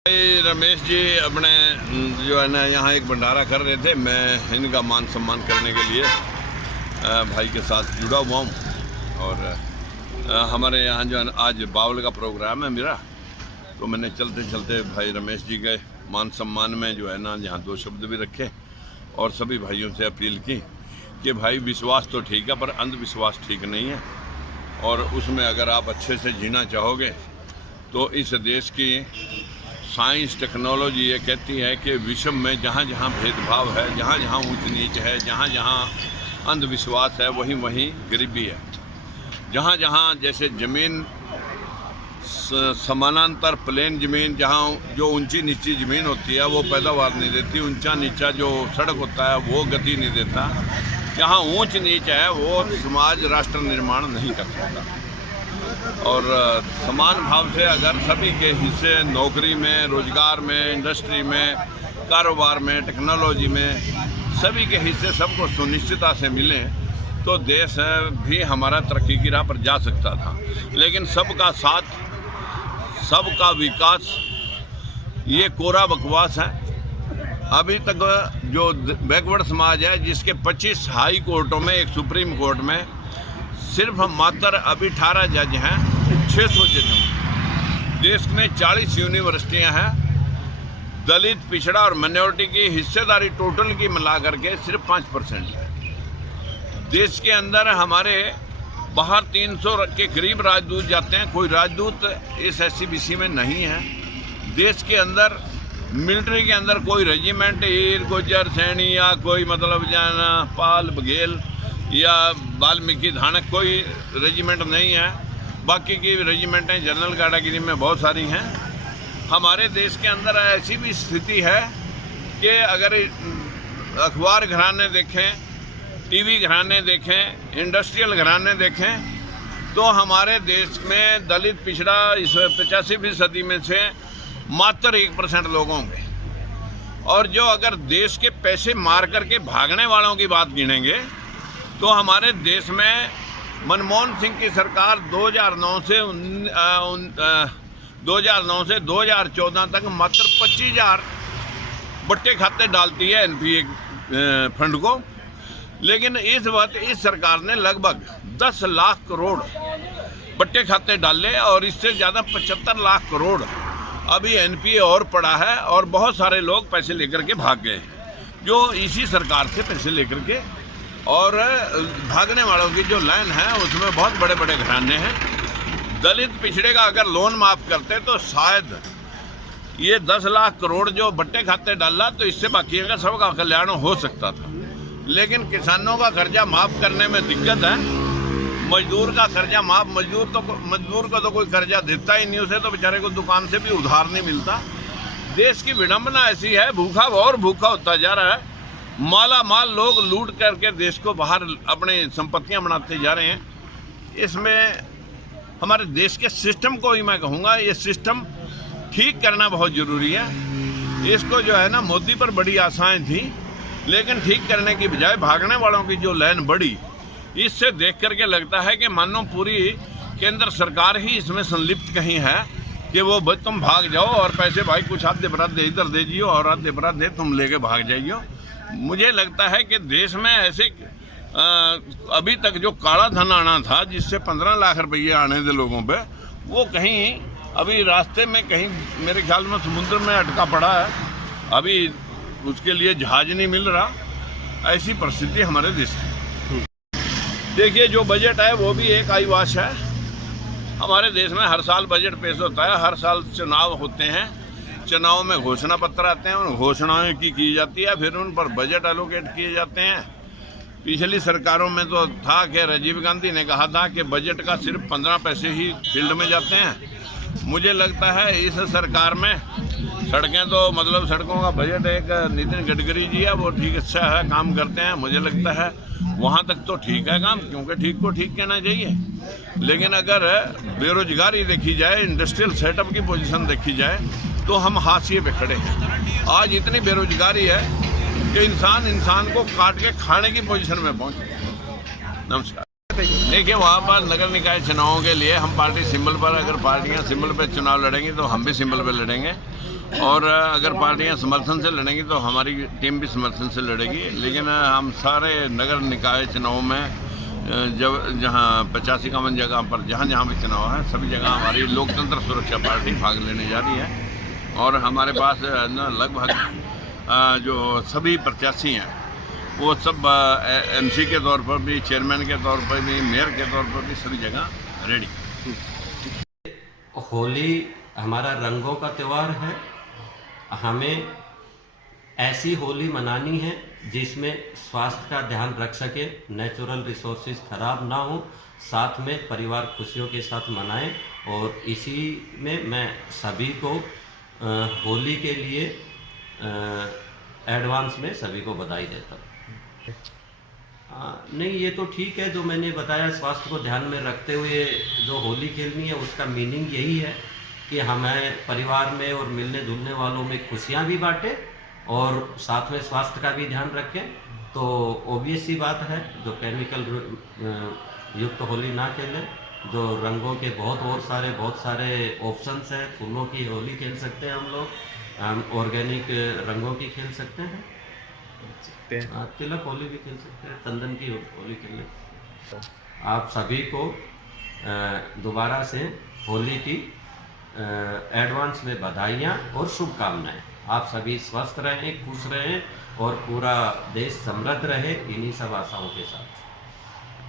भाई रमेश जी अपने जो है ना यहाँ एक भंडारा कर रहे थे। मैं इनका मान सम्मान करने के लिए भाई के साथ जुड़ा हुआ हूँ। और हमारे यहाँ जो है ना आज बावल का प्रोग्राम है मेरा, तो मैंने चलते चलते भाई रमेश जी के मान सम्मान में जो है ना यहाँ दो शब्द भी रखे और सभी भाइयों से अपील की कि भाई विश्वास तो ठीक है पर अंधविश्वास ठीक नहीं है। और उसमें अगर आप अच्छे से जीना चाहोगे तो इस देश की साइंस टेक्नोलॉजी ये कहती है कि विश्व में जहाँ जहाँ भेदभाव है, जहाँ जहाँ ऊंच नीच है, जहाँ जहाँ अंधविश्वास है, वहीं वहीं गरीबी है। जहाँ जहाँ जैसे ज़मीन समानांतर प्लेन ज़मीन, जहाँ जो ऊंची नीची ज़मीन होती है वो पैदावार नहीं देती, ऊंचा नीचा जो सड़क होता है वो गति नहीं देता, जहाँ ऊंच नीच है वो समाज राष्ट्र निर्माण नहीं कर सकता। और समान भाव से अगर सभी के हिस्से नौकरी में, रोजगार में, इंडस्ट्री में, कारोबार में, टेक्नोलॉजी में सभी के हिस्से सबको सुनिश्चितता से मिले तो देश भी हमारा तरक्की की राह पर जा सकता था। लेकिन सबका साथ, सबका विकास ये कोरा बकवास है। अभी तक जो बैकवर्ड समाज है जिसके 25 हाई कोर्टों में, एक सुप्रीम कोर्ट में सिर्फ मात्र अभी 18 जज हैं, 600 जजों। देश में 40 यूनिवर्सिटियां हैं। दलित, पिछड़ा और माइनॉरिटी की हिस्सेदारी टोटल की मिला करके सिर्फ 5% है। देश के अंदर हमारे बाहर 300 के करीब राजदूत जाते हैं, कोई राजदूत इस SCBC में नहीं है। देश के अंदर मिलिट्री के अंदर कोई रेजिमेंट हीर, गुज्जर, सैनी या कोई मतलब जाना पाल, बघेल या वाल्मीकि धानक कोई रेजिमेंट नहीं है। बाकी की रेजिमेंटें जनरल कैटेगरी में बहुत सारी हैं। हमारे देश के अंदर ऐसी भी स्थिति है कि अगर अखबार घराने देखें, टीवी घराने देखें, इंडस्ट्रियल घराने देखें तो हमारे देश में दलित, पिछड़ा इस 85वीं सदी में से मात्र 1% लोग होंगे। और जो अगर देश के पैसे मार करके भागने वालों की बात गिनेंगे तो हमारे देश में मनमोहन सिंह की सरकार 2009 से 2014 तक मात्र 25,000 बट्टे खाते डालती है NPA फंड को। लेकिन इस वक्त इस सरकार ने लगभग 10 लाख करोड़ बट्टे खाते डाले और इससे ज़्यादा 75 लाख करोड़ अभी NPA और पड़ा है। और बहुत सारे लोग पैसे लेकर के भाग गए जो इसी सरकार से पैसे लेकर के, और भागने वालों की जो लाइन है उसमें बहुत बड़े बड़े घराने हैं। दलित, पिछड़े का अगर लोन माफ़ करते तो शायद ये 10 लाख करोड़ जो बट्टे खाते डाला तो इससे बाकी का सबका कल्याण हो सकता था। लेकिन किसानों का कर्जा माफ़ करने में दिक्कत है, मजदूर का कर्जा माफ़, मजदूर को तो कोई कर्जा देता ही नहीं, उसे तो बेचारे को दुकान से भी उधार नहीं मिलता। देश की विडम्बना ऐसी है, भूखा और भूखा होता जा रहा है। माला माल लोग लूट करके देश को बाहर अपने संपत्तियां बनाते जा रहे हैं। इसमें हमारे देश के सिस्टम को ही मैं कहूँगा, ये सिस्टम ठीक करना बहुत ज़रूरी है। इसको जो है ना मोदी पर बड़ी आशाएं थी, लेकिन ठीक करने की बजाय भागने वालों की जो लाइन बढ़ी, इससे देख करके लगता है कि मानो पूरी केंद्र सरकार ही इसमें संलिप्त कहीं है कि वो भाई तुम भाग जाओ और पैसे भाई कुछ आधे बरात दे इधर दे जियो और आधे बरात दे तुम लेके भाग जाइयो। मुझे लगता है कि देश में ऐसे अभी तक जो काला धन आना था जिससे 15 लाख रुपये आने थे लोगों पे, वो कहीं अभी रास्ते में कहीं मेरे ख्याल में समुद्र में अटका पड़ा है। अभी उसके लिए जहाज नहीं मिल रहा। ऐसी परिस्थिति हमारे देश की। देखिए जो बजट है वो भी एक आईवाश है। हमारे देश में हर साल बजट पेश होता है, हर साल चुनाव होते हैं, चुनाव में घोषणा पत्र आते हैं, उन घोषणाओं की जाती है, फिर उन पर बजट एलोकेट किए जाते हैं। पिछली सरकारों में तो था कि राजीव गांधी ने कहा था कि बजट का सिर्फ 15 पैसे ही फील्ड में जाते हैं। मुझे लगता है इस सरकार में सड़कें तो मतलब सड़कों का बजट एक नितिन गडकरी जी है, वो ठीक अच्छा है, काम करते हैं। मुझे लगता है वहाँ तक तो ठीक है काम, क्योंकि ठीक को ठीक कहना चाहिए। लेकिन अगर बेरोजगारी देखी जाए, इंडस्ट्रियल सेटअप की पोजीशन देखी जाए तो हम हाशिए पे खड़े हैं। आज इतनी बेरोजगारी है कि इंसान को काट के खाने की पोजीशन में पहुँच गया। नमस्कार। देखिए वहाँ पर नगर निकाय चुनावों के लिए हम पार्टी सिंबल पर, अगर पार्टियाँ सिंबल पर चुनाव लड़ेंगी तो हम भी सिंबल पर लड़ेंगे। और अगर पार्टियां समर्थन से लड़ेंगी तो हमारी टीम भी समर्थन से लड़ेगी। लेकिन हम सारे नगर निकाय चुनाव में जब जहां 85-51 जगह पर जहां जहां भी चुनाव है, सभी जगह हमारी लोकतंत्र सुरक्षा पार्टी भाग लेने जा रही है। और हमारे पास न लगभग जो सभी प्रत्याशी हैं वो सब MC के तौर पर भी, चेयरमैन के तौर पर भी, मेयर के तौर पर भी सभी जगह रेडी। होली हमारा रंगों का त्यौहार है। हमें ऐसी होली मनानी है जिसमें स्वास्थ्य का ध्यान रख सके, नेचुरल रिसोर्सेज खराब ना हो, साथ में परिवार खुशियों के साथ मनाएं। और इसी में मैं सभी को होली के लिए एडवांस में सभी को बधाई देता हूँ। नहीं, ये तो ठीक है जो मैंने बताया, स्वास्थ्य को ध्यान में रखते हुए जो होली खेलनी है उसका मीनिंग यही है कि हमें परिवार में और मिलने जुलने वालों में खुशियाँ भी बांटें और साथ में स्वास्थ्य का भी ध्यान रखें। तो ऑब्वियस सी बात है, जो केमिकल युक्त होली ना खेलें। जो रंगों के बहुत सारे ऑप्शंस हैं। फूलों की होली खेल सकते हैं हम लोग, हम ऑर्गेनिक रंगों की खेल सकते हैं, तिलक होली भी खेल सकते हैं, चंदन की होली खेल सकते हैं। आप सभी को दोबारा से होली की एडवांस में बधाइयाँ और शुभकामनाएं। आप सभी स्वस्थ रहें, खुश रहें और पूरा देश समृद्ध रहे, इन्हीं सब आशाओं के साथ।